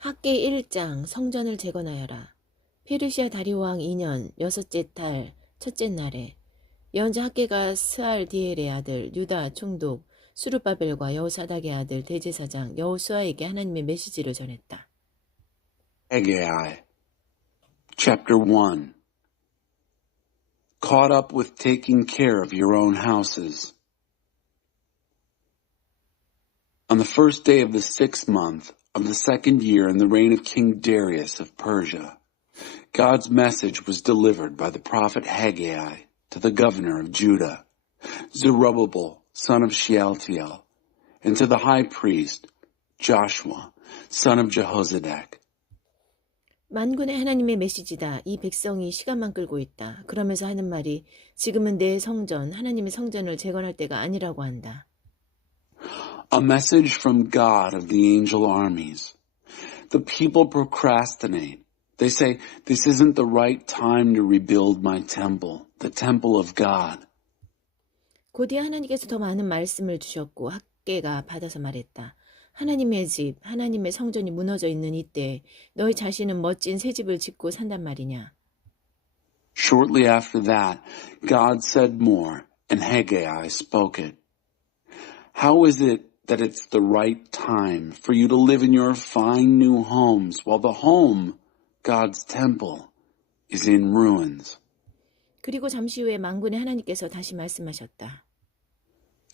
학개 1장 성전을 재건하여라. 페르시아 다리오왕 2년 여섯째 달 첫째 날에 예언자 학개가 스알디엘의 아들 유다 총독 수르바벨과 여호사닥의 아들 대제사장 여호수아에게 하나님의 메시지를 전했다. 학개1 Chapter 1 Caught up with taking care of your own houses. On the first day of the 6th month of the 2nd year in the reign of King Darius of Persia, God's message was delivered by the prophet Haggai to the governor of Judah, Zerubbabel, son of Shealtiel, and to the high priest, Joshua, son of Jehozadak. 만군의 하나님의 메시지다. 이 백성이 시간만 끌고 있다. 그러면서 하는 말이 지금은 내 성전, 하나님의 성전을 재건할 때가 아니라고 한다. A message from God of the angel armies. The people procrastinate. They say, this isn't the right time to rebuild my temple, the temple of God. 곧이 하나님께서 더 많은 말씀을 주셨고 학개가 받아서 말했다. 하나님의 집, 하나님의 성전이 무너져 있는 이때 너희 자신은 멋진 새 집을 짓고 산단 말이냐. Shortly after that, God said more, and Haggai spoke it. How is it that it's the right time for you to live in your fine new homes while the home, God's temple, is in ruins? 그리고 잠시 후에 만군의 하나님께서 다시 말씀하셨다.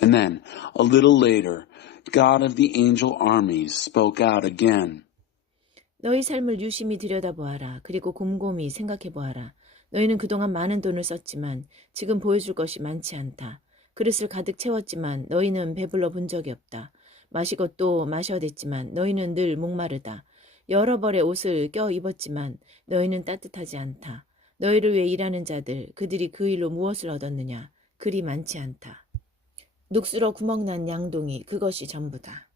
And then, a little later, God of the angel armies spoke out again. 너희 삶을 유심히 들여다보아라. 그리고 곰곰이 생각해보아라. 너희는 그동안 많은 돈을 썼지만 지금 보여줄 것이 많지 않다. 그릇을 가득 채웠지만 너희는 배불러 본 적이 없다. 마시고 또 마셔야 됐지만 너희는 늘 목마르다. 여러 벌의 옷을 껴 입었지만 너희는 따뜻하지 않다. 너희를 위해 일하는 자들, 그들이 그 일로 무엇을 얻었느냐? 그리 많지 않다. 눅스러 구멍난 양동이, 그것이 전부다.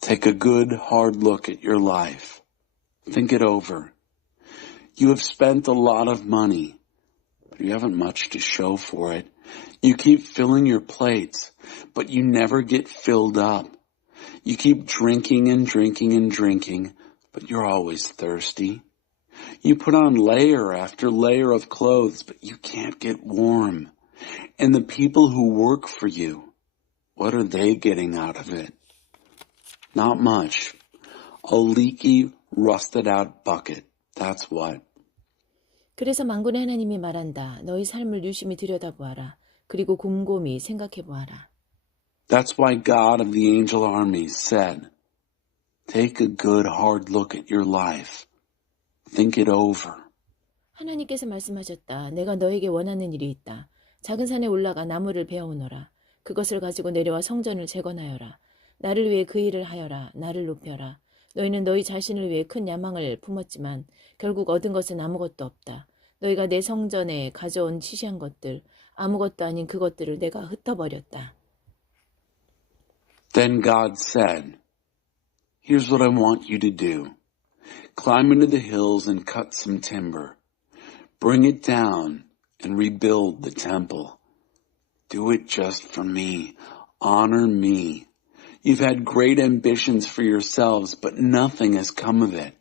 Take a good, hard look at your life. Think it over. You have spent a lot of money, but you haven't much to show for it. You keep filling your plates, but you never get filled up. You keep drinking and drinking and drinking, but you're always thirsty. You put on layer after layer of clothes, but you can't get warm. And the people who work for you, what are they getting out of it? Not much. A leaky, rusted out bucket. That's what. 그래서 만군의 하나님이 말한다. 너희 삶을 유심히 들여다보아라. 그리고 곰곰이 생각해보아라. That's why God of the angel armies said, take a good hard look at your life. Think it over. 하나님께서 말씀하셨다. 내가 너에게 원하는 일이 있다. 작은 산에 올라가 나무를 베어오너라. 그것을 가지고 내려와 성전을 재건하여라. 나를 위해 그 일을 하여라. 나를 높여라. 너희는 너희 자신을 위해 큰 야망을 품었지만 결국 얻은 것은 아무것도 없다. 너희가 내 성전에 가져온 시시한 것들, 아무것도 아닌 그것들을 내가 흩어버렸다. Then God said, here's what I want you to do. Climb into the hills and cut some timber. Bring it down and rebuild the temple. Do it just for me. Honor me. You've had great ambitions for yourselves, but nothing has come of it.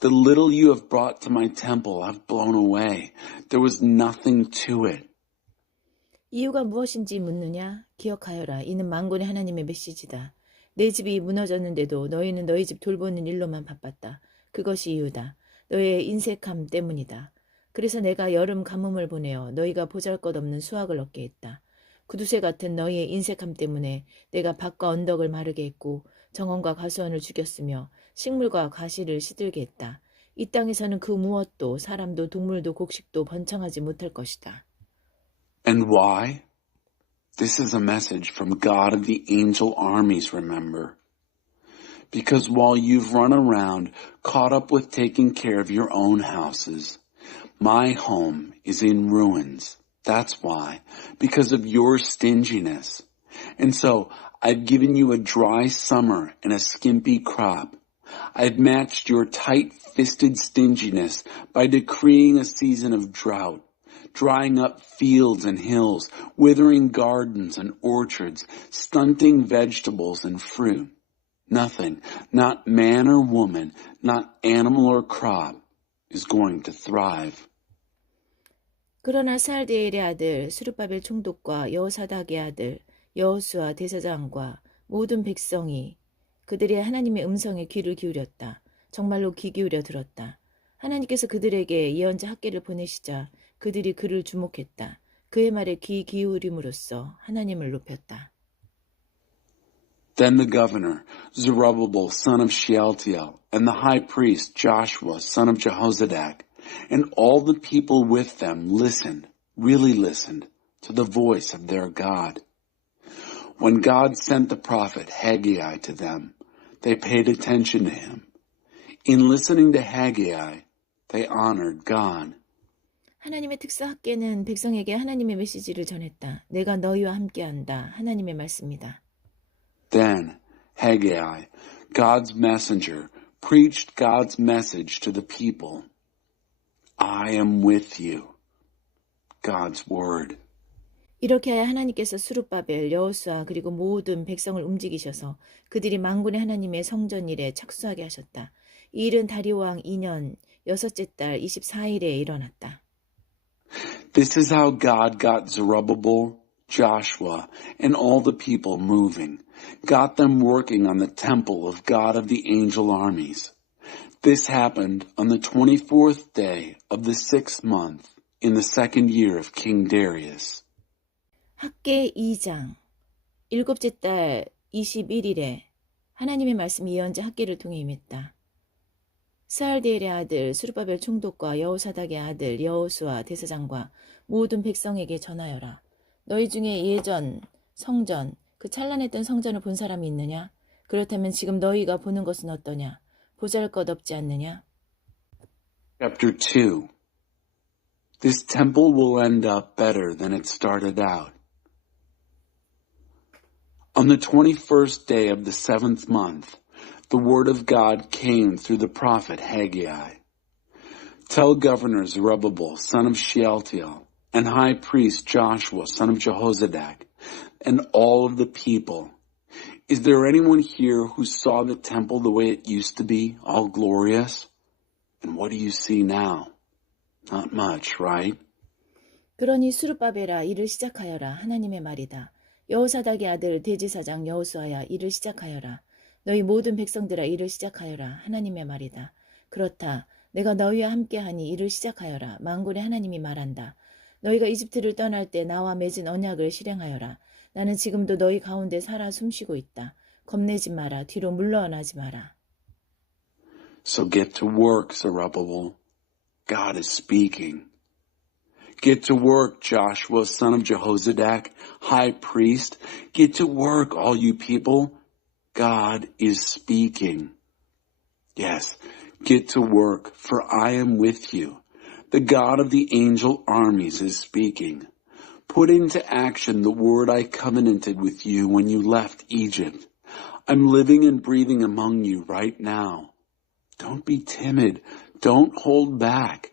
The little you have brought to my temple I've blown away. There was nothing to it. 이유가 무엇인지 묻느냐? 기억하여라. 이는 만군의 하나님의 메시지다. 내 집이 무너졌는데도 너희는 너희 집 돌보는 일로만 바빴다. 그것이 이유다. 너희의 인색함 때문이다. 그래서 내가 여름 가뭄을 보내어 너희가 보잘것없는 수확을 얻게 했다. 구두쇠 같은 너희의 인색함 때문에 내가 밭과 언덕을 마르게 했고 정원과 가수원을 죽였으며 식물과 가시를 시들게 했다. 이 땅에서는 그 무엇도 사람도 동물도 곡식도 번창하지 못할 것이다. And why? This is a message from God of the angel armies, remember. Because while you've run around, caught up with taking care of your own houses, my home is in ruins. That's why. Because of your stinginess. And so, I've given you a dry summer and a skimpy crop. I've matched your tight-fisted stinginess by decreeing a season of drought, drying up fields and hills, withering gardens and orchards, stunting vegetables and fruit. Nothing, not man or woman, not animal or crop, is going to thrive. 그러나 스알디엘의 아들 스룹바벨 총독과 여호사닥의 아들 여호수아 대사장과 모든 백성이 그들이 하나님의 음성에 귀를 기울였다. 정말로 귀 기울여 들었다. 하나님께서 그들에게 예언자 학개를 보내시자 그들이 그를 주목했다. 그의 말에 귀 기울임으로써 하나님을 높였다. Then the governor, Zerubbabel, son of Shealtiel, and the high priest, Joshua, son of Jehozadak, and all the people with them listened, really listened, to the voice of their God. When God sent the prophet Haggai to them, they paid attention to him. In listening to Haggai, they honored God. 하나님의 특사 학개는 백성에게 하나님의 메시지를 전했다. 내가 너희와 함께한다. 하나님의 말씀이다. Then Haggai, God's messenger, preached God's message to the people. I am with you. God's word. 이렇게 하여 하나님께서 스룹바벨, 여호수아 그리고 모든 백성을 움직이셔서 그들이 만군의 하나님의 성전 일에 착수하게 하셨다. 이 일은 다리오 왕 2년 6째 달 24일에 일어났다. This is how God got Zerubbabel, Joshua, and all the people moving, got them working on the temple of God of the angel armies. This happened on the 24th day of the 6th month in the 2nd year of King Darius. 학개 2장 7째 달 21일에 하나님의 말씀이 예언자 학개를 통해 임했다. 스알디엘의 아들 스룹바벨 총독과 여호사닥의 아들 여호수아 대사장과 모든 백성에게 전하여라. 너희 중에 예전 성전, 그 찬란했던 성전을 본 사람이 있느냐? 그렇다면 지금 너희가 보는 것은 어떠냐? 보잘것없지 않느냐? Chapter 2. This temple will end up better than it started out. On the 21st day of the 7th month, the word of God came through the prophet Haggai. Tell Governor Zerubbabel, son of Shealtiel, and High Priest Joshua, son of Jehozadak, and all of the people, is there anyone here who saw the temple the way it used to be, all glorious? And what do you see now? Not much, right? 그러니 수룹바벨아 일을 시작하여라. 하나님의 말이다. 여호사닥의 아들 대제사장 여호수아야 일을 시작하여라. 너희 모든 백성들아 일을 시작하여라. 하나님의 말이다. 그렇다. 내가 너희와 함께하니 일을 시작하여라. 만군의 하나님이 말한다. 너희가 이집트를 떠날 때 나와 맺은 언약을 실행하여라. 나는 지금도 너희 가운데 살아 숨쉬고 있다. 겁내지 마라. 뒤로 물러나지 마라. So get to work, Zerubbabel. God is speaking. Get to work, Joshua, son of Jehozadak, high priest. Get to work, all you people. God is speaking. Yes, get to work, for I am with you. The God of the angel armies is speaking. Put into action the word I covenanted with you when you left Egypt. I'm living and breathing among you right now. Don't be timid. Don't hold back.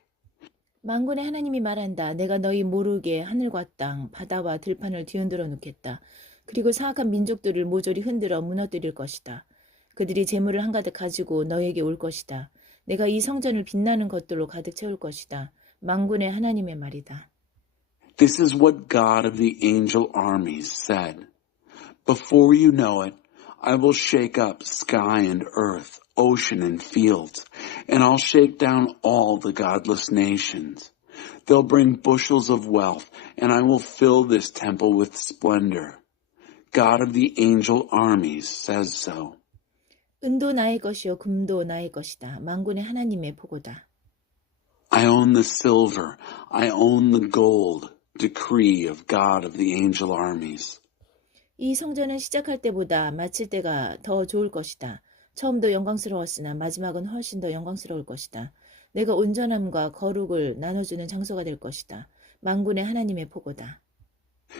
만군의 하나님이 말한다. 내가 너희 모르게 하늘과 땅, 바다와 들판을 뒤흔들어 놓겠다. 그리고 사악한 민족들을 모조리 흔들어 무너뜨릴 것이다. 그들이 재물을 한가득 가지고 너에게 올 것이다. 내가 이 성전을 빛나는 것들로 가득 채울 것이다. 만군의 하나님의 말이다. This is what God of the angel armies said. Before you know it, I will shake up sky and earth, ocean and fields, and I'll shake down all the godless nations. They'll bring bushels of wealth, and I will fill this temple with splendor. God of the angel armies says so. 은도 나의 것이요 금도 나의 것이다. 만군의 하나님의 보고다. I own the silver, I own the gold, decree of God of the angel armies. 이 성전은 시작할 때보다 마칠 때가 더 좋을 것이다. 처음도 영광스러웠으나 마지막은 훨씬 더 영광스러울 것이다. 내가 온전함과 거룩을 나눠주는 장소가 될 것이다. 만군의 하나님의 보고다.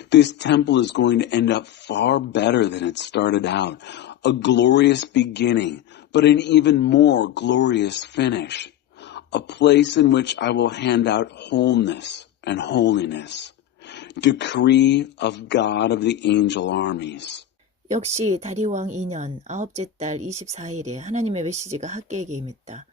This temple is going to end up far better than it started out. A glorious beginning, but an even more glorious finish. A place in which I will hand out wholeness and holiness. Decree of God of the angel armies. 역시 다리오왕 2년 아홉째 달 24일에 하나님의 메시지가 학개에게 임했다.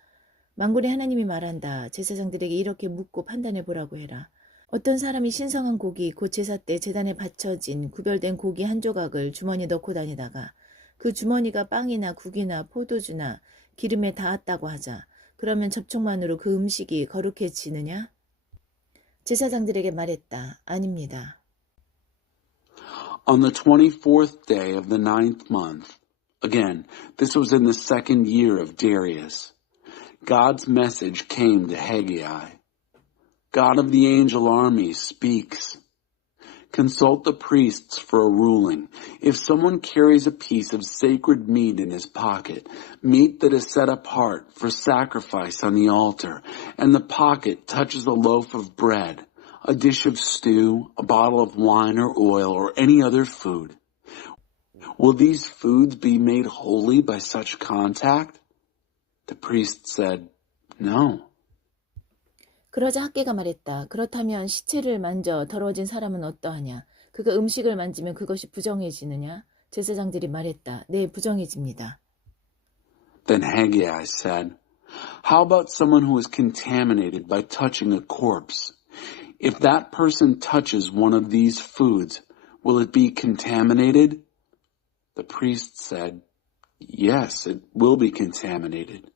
만군의 하나님이 말한다. 제사장들에게 이렇게 묻고 판단해 보라고 해라. 어떤 사람이 신성한 고기, 곧 제사 때 제단에 바쳐진 구별된 고기 한 조각을 주머니에 넣고 다니다가 그 주머니가 빵이나 국이나 포도주나 기름에 닿았다고 하자. 그러면 접촉만으로 그 음식이 거룩해지느냐? 제사장들에게 말했다. 아닙니다. On the 24th day of the 9th month, again, this was in the second year of Darius, God's message came to Haggai. God of the angel armies speaks. Consult the priests for a ruling. If someone carries a piece of sacred meat in his pocket, meat that is set apart for sacrifice on the altar, and the pocket touches a loaf of bread, a dish of stew, a bottle of wine or oil, or any other food, will these foods be made holy by such contact? The priest said, No. 그러자 학개가 말했다. 그렇다면 시체를 만져 더러워진 사람은 어떠하냐? 그가 음식을 만지면 그것이 부정해지느냐? 제사장들이 말했다. 네, 부정해집니다. Then Haggai said, How about someone who is contaminated by touching a corpse? If that person touches one of these foods, will it be contaminated? The priest said, Yes, it will be contaminated.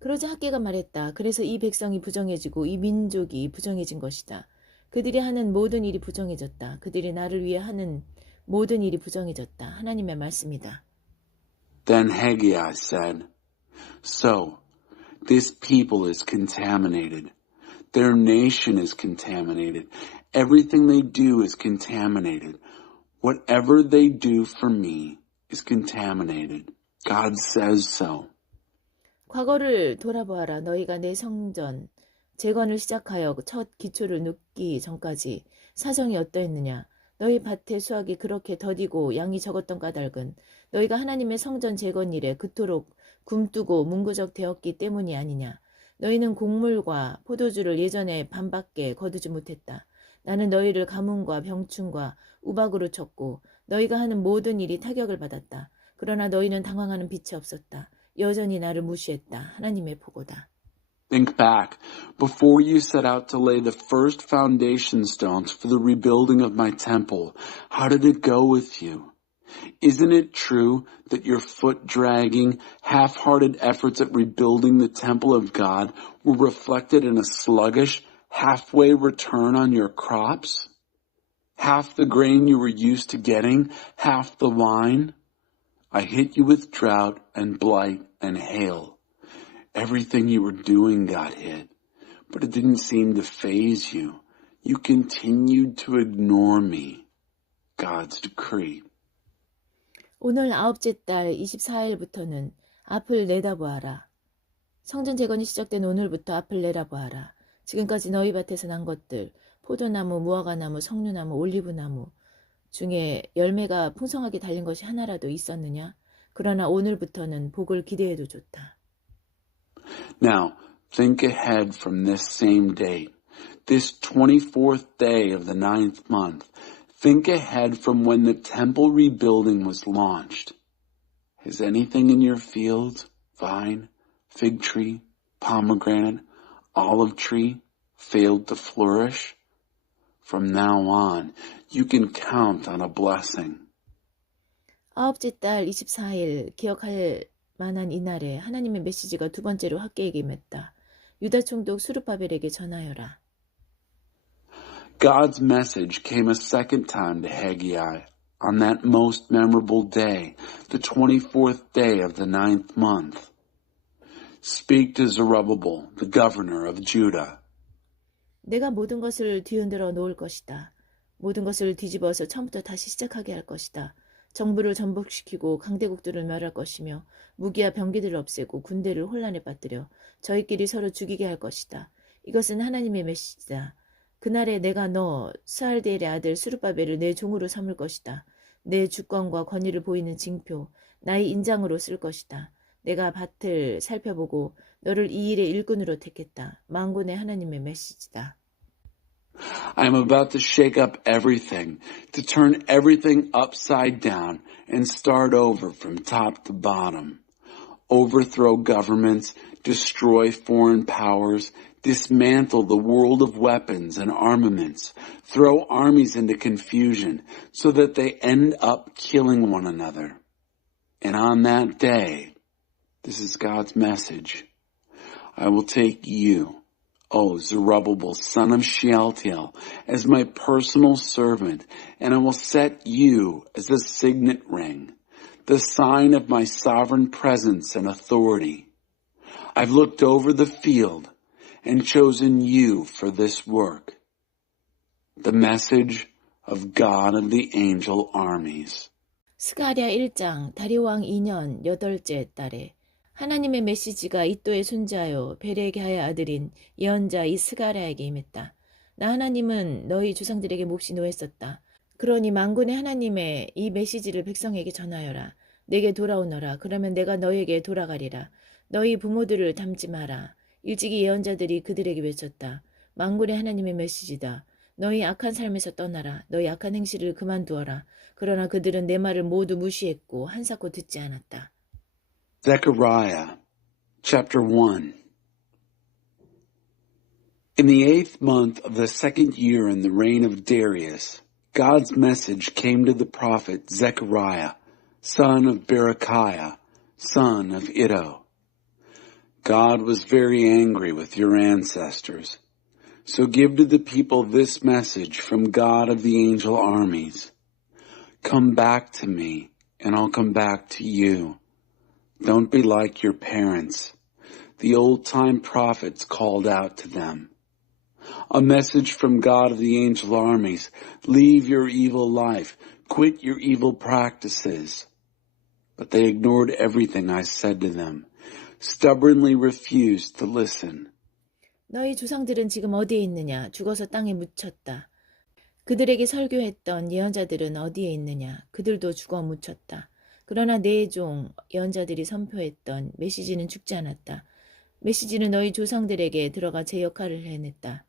그러자 학개가 말했다. 그래서 이 백성이 부정해지고 이 민족이 부정해진 것이다. 그들이 하는 모든 일이 부정해졌다. 그들이 나를 위해 하는 모든 일이 부정해졌다. 하나님의 말씀이다. Then Haggai said, So, this people is contaminated. Their nation is contaminated. Everything they do is contaminated. Whatever they do for me is contaminated. God says so. 과거를 돌아보아라. 너희가 내 성전 재건을 시작하여 첫 기초를 눕기 전까지 사정이 어떠했느냐. 너희 밭의 수확이 그렇게 더디고 양이 적었던 까닭은 너희가 하나님의 성전 재건 일에 그토록 굼뜨고 문구적 되었기 때문이 아니냐. 너희는 곡물과 포도주를 예전에 반밖에 거두지 못했다. 나는 너희를 가뭄과 병충과 우박으로 쳤고 너희가 하는 모든 일이 타격을 받았다. 그러나 너희는 당황하는 빛이 없었다. 여전히 나를 무시했다. 하나님의 보고다. Think back. Before you set out to lay the first foundation stones for the rebuilding of my temple, how did it go with you? Isn't it true that your foot-dragging, half-hearted efforts at rebuilding the temple of God were reflected in a sluggish, halfway return on your crops? Half the grain you were used to getting, half the wine? I hit you with drought and blight and hail. Everything you were doing got hit, but it didn't seem to faze you. You continued to ignore me. God's decree. 오늘 아홉째 달 24일부터는 앞을 내다보아라. 성전 재건이 시작된 오늘부터 앞을 내다보아라. 지금까지 너희 밭에서 난 것들, 포도나무, 무화과나무, 석류나무, 올리브나무 중에 열매가 풍성하게 달린 것이 하나라도 있었느냐? 그러나 오늘부터는 복을 기대해도 좋다. Now, think ahead from this same date, this 24th day of the 9th month. Think ahead from when the temple rebuilding was launched. Has anything in your fields, vine, fig tree, pomegranate, olive tree, failed to flourish? From now on, you can count on a blessing. 아홉째 달 24일 기억할 만한 이날에 하나님의 메시지가 두 번째로 학개에게 임했다. 유다 총독 수르바벨에게 전하여라. God's message came a second time to Haggai on that most memorable day, the 24th day of the 9th month. Speak to Zerubbabel, the governor of Judah. 내가 모든 것을 뒤흔들어 놓을 것이다. 모든 것을 뒤집어서 처음부터 다시 시작하게 할 것이다. 정부를 전복시키고 강대국들을 멸할 것이며 무기와 병기들을 없애고 군대를 혼란에 빠뜨려 저희끼리 서로 죽이게 할 것이다. 이것은 하나님의 메시지다. 그날에 내가 너 스알디엘의 아들 스룹바벨을 내 종으로 삼을 것이다. 내 주권과 권위를 보이는 징표, 나의 인장으로 쓸 것이다. 내가 밭을 살펴보고 너를 이 일의 일꾼으로 택했다. 만군의 하나님의 메시지다. I am about to shake up everything, to turn everything upside down and start over from top to bottom. Overthrow governments, destroy foreign powers, dismantle the world of weapons and armaments, throw armies into confusion so that they end up killing one another. And on that day, this is God's message, I will take you, O Zerubbabel, son of Shealtiel, as my personal servant, and I will set you as a signet ring, the sign of my sovereign presence and authority. I've looked over the field and chosen you for this work. The message of God of the angel armies. 스가랴 1장 다리왕 2년 8째 달에 하나님의 메시지가 이또의 손자요 베레게의 아들인 예언자 이 스가랴에게 임했다. 나 하나님은 너희 조상들에게 몹시 노했었다. 그러니 만군의 하나님의 이 메시지를 백성에게 전하여라. 내게 돌아오너라. 그러면 내가 너에게 돌아가리라. 너희 부모들을 닮지 마라. 일찍이 예언자들이 그들에게 외쳤다. 만군의 하나님의 메시지다. 너희 악한 삶에서 떠나라. 너희 악한 행실을 그만두어라. 그러나 그들은 내 말을 모두 무시했고 한사코 듣지 않았다. Zechariah, chapter 1. In the 8th month of the 2nd year in the reign of Darius, God's message came to the prophet Zechariah, son of Berechiah, son of Iddo. God was very angry with your ancestors. So give to the people this message from God of the angel armies. Come back to me, and I'll come back to you. Don't be like your parents. The old-time prophets called out to them. A message from God of the angel armies. Leave your evil life. Quit your evil practices. But they ignored everything I said to them. Stubbornly refused to listen. 너희 조상들은 지금 어디에 있느냐? 죽어서 땅에 묻혔다. 그들에게 설교했던 예언자들은 어디에 있느냐? 그들도 죽어 묻혔다. 그러나 내 종 예언자들이 선포했던 메시지는 죽지 않았다. 메시지는 너희 조상들에게 들어가 제 역할을 해냈다.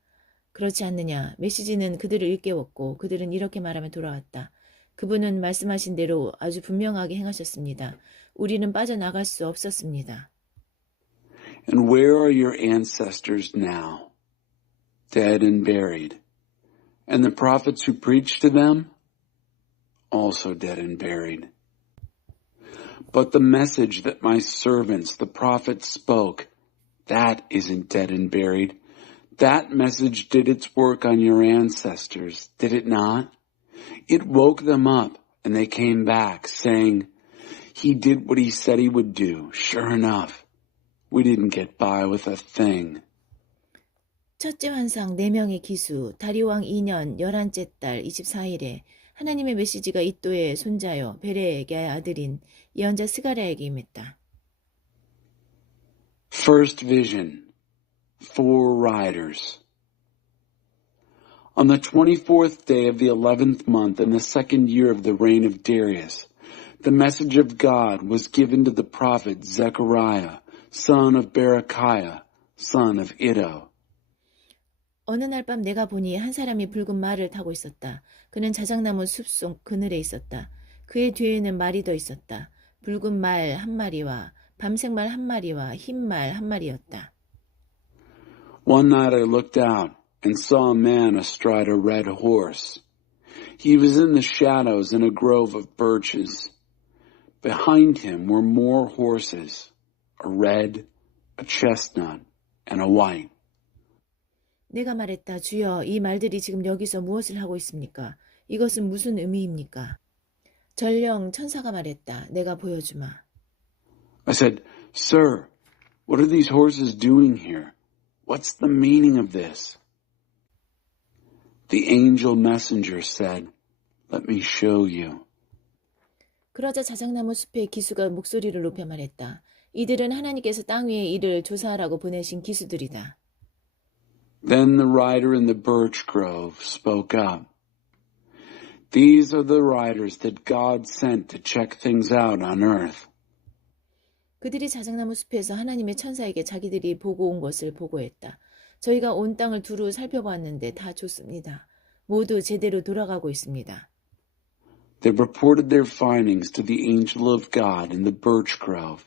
그렇지 않느냐? 메시지는 그들을 일깨웠고 그들은 이렇게 말하며 돌아왔다. 그분은 말씀하신 대로 아주 분명하게 행하셨습니다. 우리는 빠져나갈 수 없었습니다. And where are your ancestors now? Dead and buried. And the prophets who preached to them? Also dead and buried. But the message that my servants, the prophets, spoke, that isn't dead and buried. That message did its work on your ancestors, did it not? It woke them up, and they came back, saying, He did what he said he would do. Sure enough, we didn't get by with a thing. 첫째 환상 4명의 기수, 다리왕 2년 11째 달 24일에 하나님의 메시지가 이또의 손자요 베레게의 아들인 예언자 스가랴에게 임했다. First vision, 4 riders. On the 24th day of the 11th month in the 2nd year of the reign of Darius, the message of God was given to the prophet Zechariah, son of Berechiah, son of Iddo. 어느 날 밤 내가 보니 한 사람이 붉은 말을 타고 있었다. 그는 자작나무 숲속 그늘에 있었다. 그의 뒤에는 말이 더 있었다. 붉은 말 한 마리와 밤색 말 한 마리와 흰 말 한 마리였다. One night I looked out and saw a man astride a red horse. He was in the shadows in a grove of birches. Behind him were more horses, a red, a chestnut, and a white. 내가 말했다. 주여, 이 말들이 지금 여기서 무엇을 하고 있습니까? 이것은 무슨 의미입니까? 전령 천사가 말했다. 내가 보여주마. I said, Sir, what are these horses doing here? What's the meaning of this? The angel messenger said, Let me show you. 그러자 자작나무 숲의 기수가 목소리를 높여 말했다. 이들은 하나님께서 땅 위의 일을 조사하라고 보내신 기수들이다. Then the rider in the birch grove spoke up. These are the riders that God sent to check things out on earth. 그들이 자작나무 숲에서 하나님의 천사에게 자기들이 보고 온 것을 보고했다. 저희가 온 땅을 두루 살펴보았는데 다 좋습니다. 모두 제대로 돌아가고 있습니다. They reported their findings to the angel of God in the birch grove.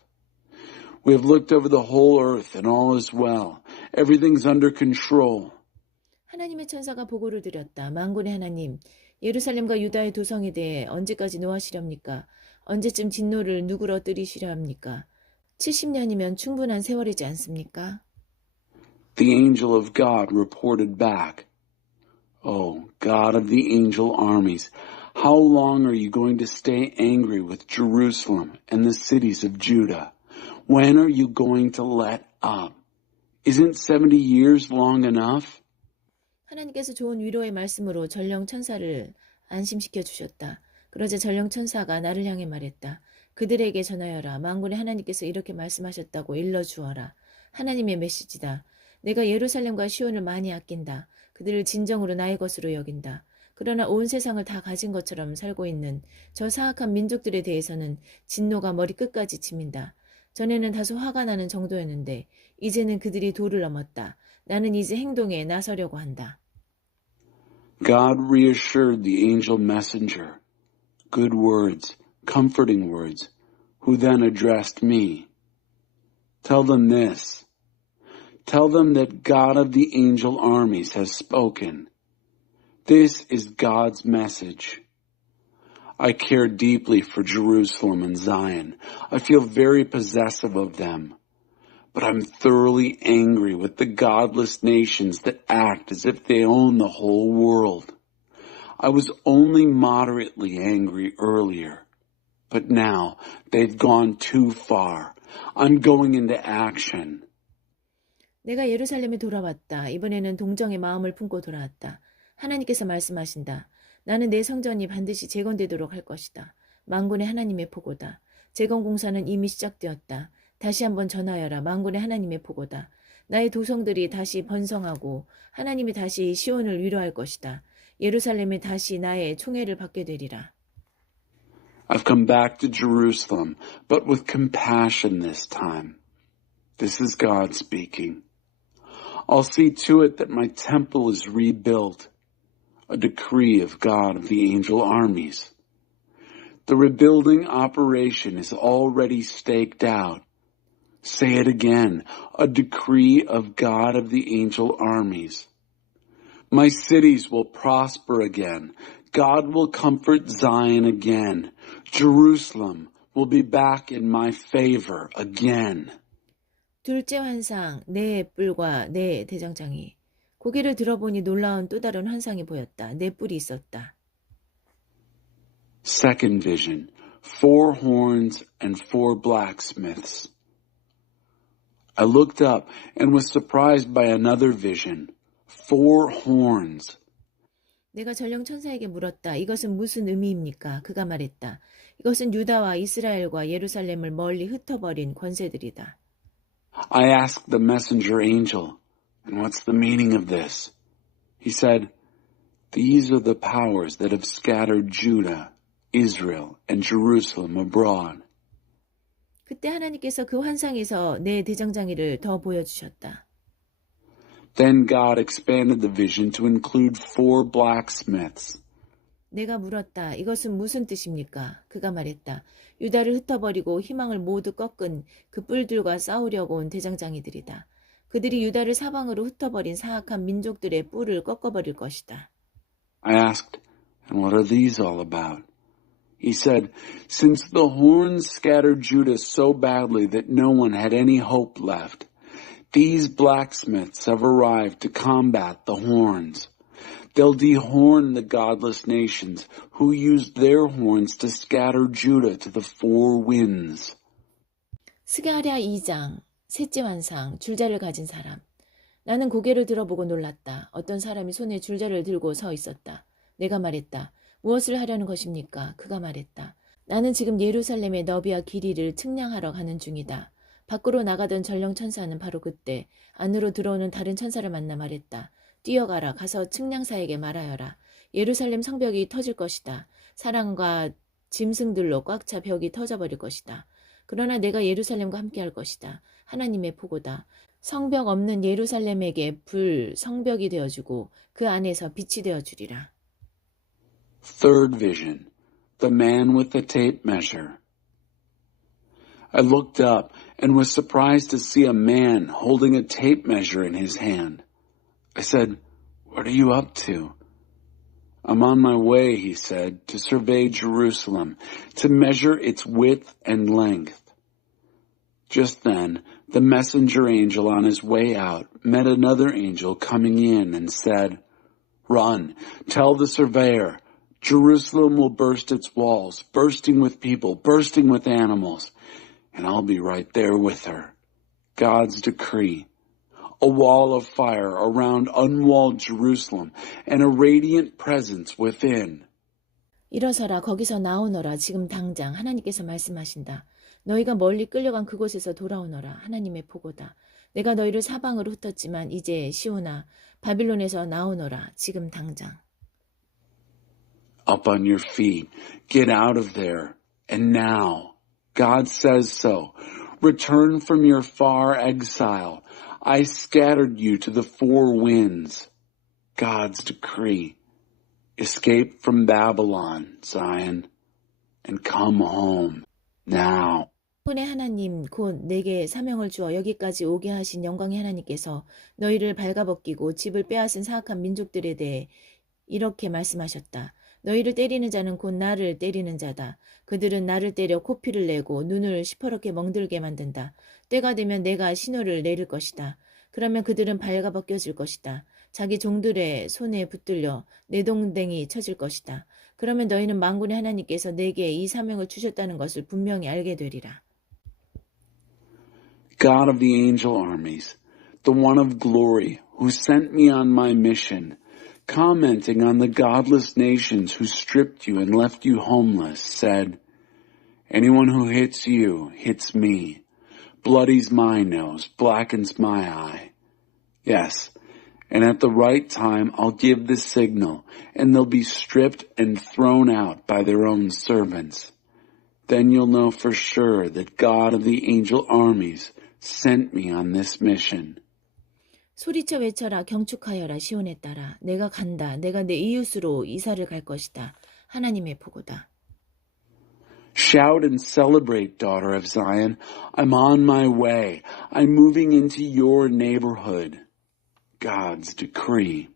We have looked over the whole earth and all is well. Everything's under control. 하나님의 천사가 보고를 드렸다. 만군의 하나님, 예루살렘과 유다의 도성에 대해 언제까지 노하시렵니까? 언제쯤 진노를 누그러뜨리시려 합니까? 70년이면 충분한 세월이지 않습니까? The angel of God reported back. Oh, God of the angel armies, how long are you going to stay angry with Jerusalem and the cities of Judah? When are you going to let up? Isn't 70 years long enough? 하나님께서 좋은 위로의 말씀으로 전령 천사를 안심시켜 주셨다. 그러자 전령 천사가 나를 향해 말했다. 그들에게 전하여라. 만군의 하나님께서 이렇게 말씀하셨다고 일러주어라. 하나님의 메시지다. 내가 예루살렘과 시온을 많이 아낀다. 그들을 진정으로 나의 것으로 여긴다. 그러나 온 세상을 다 가진 것처럼 살고 있는 저 사악한 민족들에 대해서는 진노가 머리끝까지 치민다. 전에는 다소 화가 나는 정도였는데 이제는 그들이 도를 넘었다. 나는 이제 행동에 나서려고 한다. God reassured the angel messenger, good words, comforting words, who then addressed me. Tell them this. Tell them that God of the angel armies has spoken. This is God's message. I care deeply for Jerusalem and Zion. I feel very possessive of them. But I'm thoroughly angry with the godless nations that act as if they own the whole world. I was only moderately angry earlier, but now they've gone too far. I'm going into action. 내가 예루살렘에 돌아왔다. 이번에는 동정의 마음을 품고 돌아왔다. 하나님께서 말씀하신다. 나는 내 성전이 반드시 재건되도록 할 것이다. 만군의 하나님의 보고다. 재건 공사는 이미 시작되었다. 다시 한번 전하여라. 만군의 하나님의 보고다. 나의 도성들이 다시 번성하고 하나님이 다시 시온을 위로할 것이다. 예루살렘이 다시 나의 총애를 받게 되리라. I've come back to Jerusalem, but with compassion this time. This is God speaking. I'll see to it that my temple is rebuilt, a decree of God of the angel armies. The rebuilding operation is already staked out. Say it again, a decree of God of the angel armies. My cities will prosper again. God will comfort Zion again. Jerusalem will be back in my favor again. 둘째 환상, 내 뿔과 내 대장장이. 고개를 들어보니 놀라운 또 다른 환상이 보였다. 내 뿔이 있었다. Second vision, 4 horns and 4 blacksmiths. I looked up and was surprised by another vision, 4 horns. 내가 전령 천사에게 물었다. 이것은 무슨 의미입니까? 그가 말했다. 이것은 유다와 이스라엘과 예루살렘을 멀리 흩어버린 권세들이다. I asked the messenger angel, and what's the meaning of this? He said, these are the powers that have scattered Judah, Israel, and Jerusalem abroad. 그때 하나님께서 그 환상에서 내 대장장이를 더 보여주셨다. Then God expanded the vision to include 4 blacksmiths. 내가 물었다. 이것은 무슨 뜻입니까? 그가 말했다. 유다를 흩어버리고 희망을 모두 꺾은 그 뿔들과 싸우려고 온 대장장이들이다. 그들이 유다를 사방으로 흩어버린 사악한 민족들의 뿔을 꺾어버릴 것이다. I asked, and what are these all about? He said, since the horns scattered Judah so badly that no one had any hope left, these blacksmiths have arrived to combat the horns. They'll dehorn the godless nations who used their horns to scatter Judah to the 4 winds. 스가랴 2장, 셋째 환상, 줄자를 가진 사람. 나는 고개를 들어보고 놀랐다. 어떤 사람이 손에 줄자를 들고 서 있었다. 내가 말했다. 무엇을 하려는 것입니까? 그가 말했다. 나는 지금 예루살렘의 너비와 길이를 측량하러 가는 중이다. 밖으로 나가던 전령 천사는 바로 그때 안으로 들어오는 다른 천사를 만나 말했다. 뛰어가라. 가서 측량사에게 말하여라. 예루살렘 성벽이 터질 것이다. 사람과 짐승들로 꽉 차 벽이 터져버릴 것이다. 그러나 내가 예루살렘과 함께할 것이다. 하나님의 보고다. 성벽 없는 예루살렘에게 성벽이 되어주고 그 안에서 빛이 되어주리라. Third vision, the man with the tape measure. I looked up and was surprised to see a man holding a tape measure in his hand. I said, "What are you up to?" "I'm on my way," he said, "to survey Jerusalem, to measure its width and length." Just then, the messenger angel on his way out met another angel coming in and said, "Run, tell the surveyor, Jerusalem will burst its walls, bursting with people, bursting with animals, and I'll be right there with her." God's decree. A wall of fire around unwalled Jerusalem and a radiant presence within. 일어서라 거기서 나오너라 지금 당장 하나님께서 말씀하신다. 너희가 멀리 끌려간 그곳에서 돌아오너라 하나님의 보고다. 내가 너희를 사방으로 흩었지만 이제 시온아 바빌론에서 나오너라 지금 당장. Up on your feet, get out of there, and now. God says so. Return from your far exile. I scattered you to the four winds. God's decree. Escape from Babylon, Zion, and come home now. 손의 하나님 곧 내게 사명을 주어 여기까지 오게 하신 영광의 하나님께서 너희를 발가벗기고 집을 빼앗은 사악한 민족들에 대해 이렇게 말씀하셨다. 너희를 때리는 자는 곧 나를 때리는 자다. 그들은 나를 때려 코피를 내고 눈을 시퍼렇게 멍들게 만든다. 때가 되면 내가 신호를 내릴 것이다. 그러면 그들은 발가벗겨질 것이다. 자기 종들의 손에 붙들려 내동댕이 쳐질 것이다. 그러면 너희는 만군의 하나님께서 내게 이 사명을 주셨다는 것을 분명히 알게 되리라. God of the angel armies, the one of glory, who sent me on my mission, commenting on the godless nations who stripped you and left you homeless, said, "Anyone who hits you hits me, bloodies my nose, blackens my eye. Yes, and at the right time I'll give the signal, and they'll be stripped and thrown out by their own servants. Then you'll know for sure that God of the angel armies sent me on this mission." 소리쳐 외쳐라 경축하여라 시온에 따라 내가 간다. 내가 내 이웃으로 이사를 갈 것이다. 하나님의 보고다. Shout and celebrate, daughter of Zion. I'm on my way. I'm moving into your neighborhood. God's decree.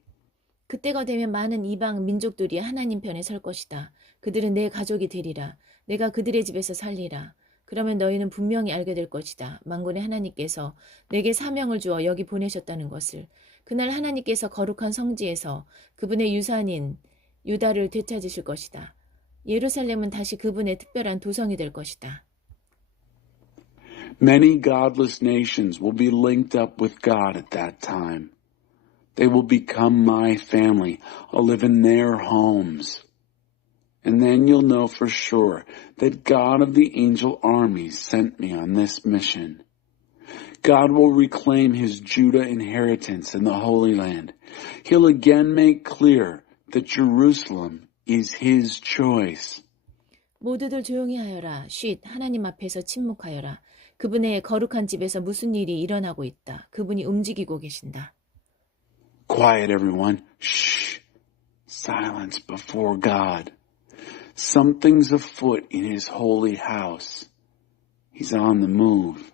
그때가 되면 많은 이방 민족들이 하나님 편에 설 것이다. 그들은 내 가족이 되리라. 내가 그들의 집에서 살리라. 그러면 너희는 분명히 알게 될 것이다. 만군의 하나님께서 내게 사명을 주어 여기 보내셨다는 것을. 그날 하나님께서 거룩한 성지에서 그분의 유산인 유다를 되찾으실 것이다. 예루살렘은 다시 그분의 특별한 도성이 될 것이다. Many godless nations will be linked up with God at that time. They will become my family. I'll live in their homes. And then you'll know for sure that God of the angel armies sent me on this mission. God will reclaim his Judah inheritance in the Holy Land. He'll again make clear that Jerusalem is his choice. 모두들 조용히 하여라. 쉿, 하나님 앞에서 침묵하여라. 그분의 거룩한 집에서 무슨 일이 일어나고 있다. 그분이 움직이고 계신다. Quiet, everyone. Shh. Silence before God. Something's afoot in his holy house. He's on the move.